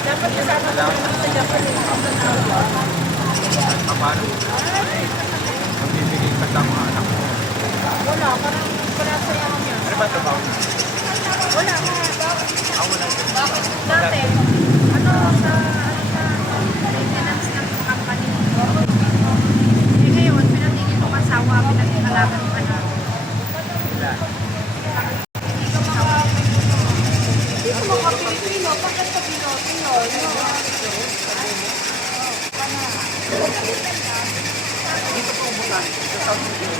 Dapat kasama lang sa Japan eh. Paano? Magbibigay ka sa mga anak mo. Wala, parang wala sa iyo niya. Ano ba ito ba? Wala. Wala ito. Dati, sa maintenance ng company. Eh ngayon, pinatigil ko kasawa, pinag-ingalagan ko na. Wala. Hindi ko mga Pilipino, pagkat sa Pilipino, Dito po umulan. Sa South Korea.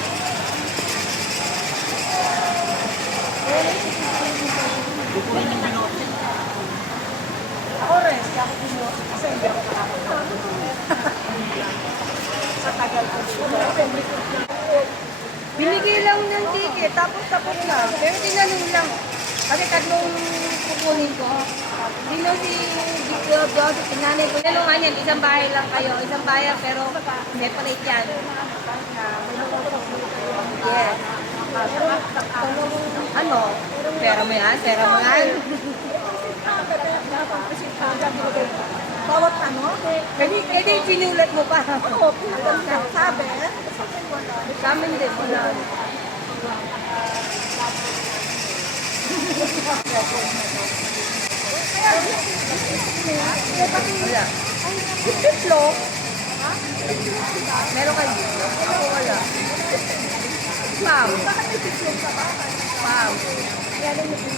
Dito rin yung binote. Ako rin, kaya ako pinuha kasi hindi ako nakakita. Sa tagal ko dito. Binigay lang ng ticket, tapos na. Pero tinanong lang. Kasi tatlong kukunin ko. Dino si Diklodo, si pinanay ko. Tinanong yan, isang bahay lang kayo. Isang bahay pero separate yan. Yes. Ano? Pera mo yan? Pera mo yan? Bawat ano? Kaya sinulat mo pa. Oo, sabi. Sa amin din, wala. Wala. Bitlog? Meron kayo dito? Ako wala. Pam. Pam.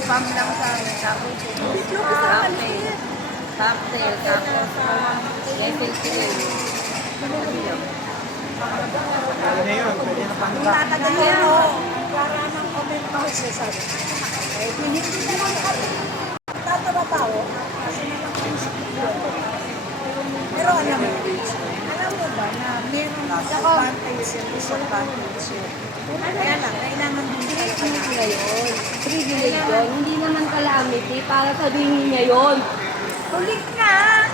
Pam lang sa amin. Tapos cocktail. Tapos level 2. Ano na yun? Pwede na pang Tatagalin mo. Para ng comment mo siya sabi. Hindi mo tatawa tao. Kasi pero alam mo ba na meron advantage and disadvantage yun. Kaya lang, kailangan din Privilege yun. Hindi naman calamity para sabihin niya yun. tulik nga!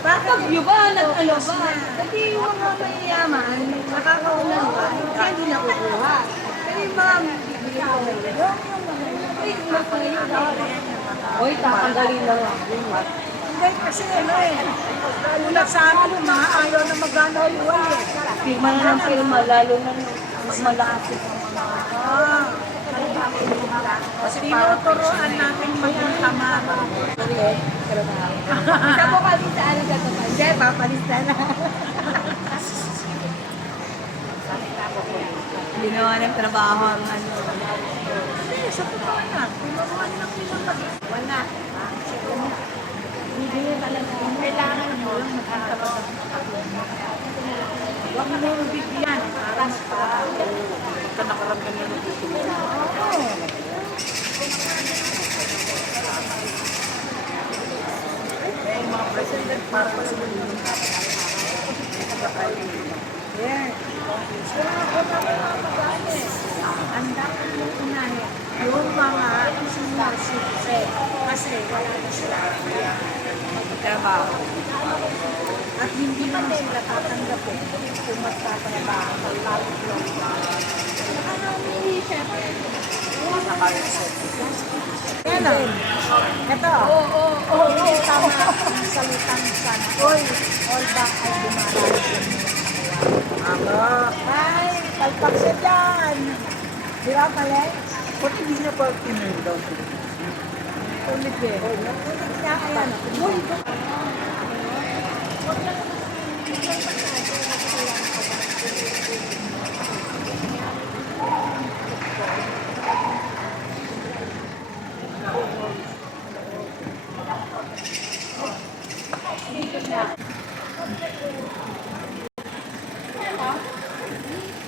Bakit yun ba? Nag-ano ba? Kasi yung mga mayayaman, nakakaulan ba? Kaya hindi nakukuha. Pero yung mga bibili ko ngayon, ay, mapayayaman. Uy, tatanggalin na lang. Hindi kasi ano eh. Lalo na sa amin, mga ayaw na magana buhay eh. Pirma na ng pirma, lalo na mas malakas yung mga Kasi tinuturoan natin maging tama. Isa mo kami sa ano ka ito? Hindi, papalista na. Ginawa ng trabaho ang ano. Hindi, sa totoo na. Tinuruan lang nilang Wala. Hindi talaga. Kailangan mo lang magkakaroon. Huwag mo bigyan. Aras pa. Pagka nakaramdam na dito. Eh, mga president para sa mga yes. So, ako na mga mag-ane. Ang dapat mong unahin yung mga senior citizen. Kasi wala na sila magtrabaho. At hindi naman sila tatanggapin kung magtatrabaho ng labot lang. Nakarami, syempre. Yan o. Ito. Oo. Tama ang salitang sana. All back ay dumaraan. Ay, palpak siya dyan. Di ba, Palek? Ba't hindi niya pa tinurn down? Ulit eh. Ulit niya, ayan.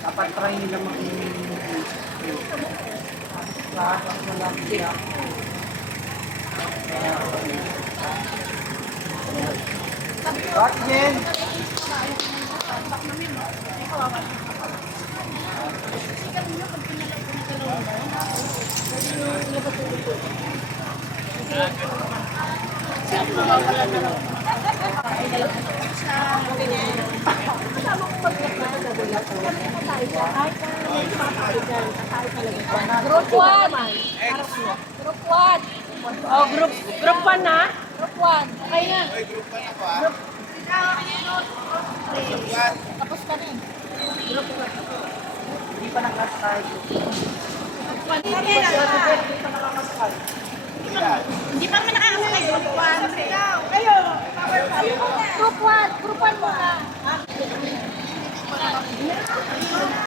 Dapat try nila maging lahat ang walang siya. Tapos Bakit Jen? Group 1. Group 1. Oh, group 1 na? Group 1. Okay na. Tapos ka na eh. Hindi pa nakasakay. Hindi pa naman nakakasakay group 1. Group 1. Group 1 muna.